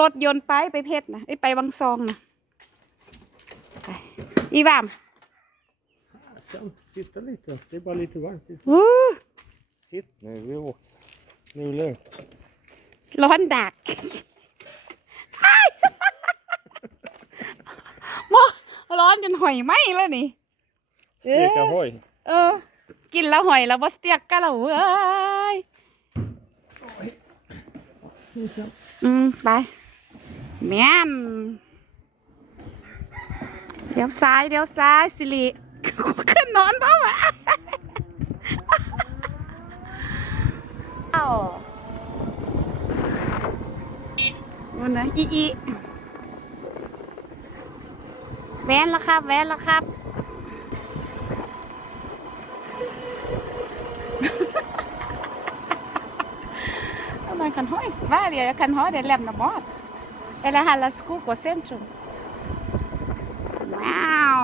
รถยนต์ไปไปเพชรนะไอยไปวังซองนะไปอีบาม Kan sitta lite. Det är bara lite varmt. อู้ Sitt nu, vi åker. Nu är det lugnt. ร้อนดักอ้ายโมร้อนจนหอยไหมแล้วนี่ Steka hoj. เออ กินแล้วหอยแล้วบ่เตียกกันแล้วเว้ย อืม ไป แม่นเดี๋ยวซ้ายเดี๋ยวซ้ายสิริขึ้นนอนเปล่าวะเอ้าวันนะอีอีแวนแล้วครับ แวนแล้วครับ Man kan ha i Sverige, jag kan ha det, lämna mat. Eller Ela é Halascuco, centro. Uau!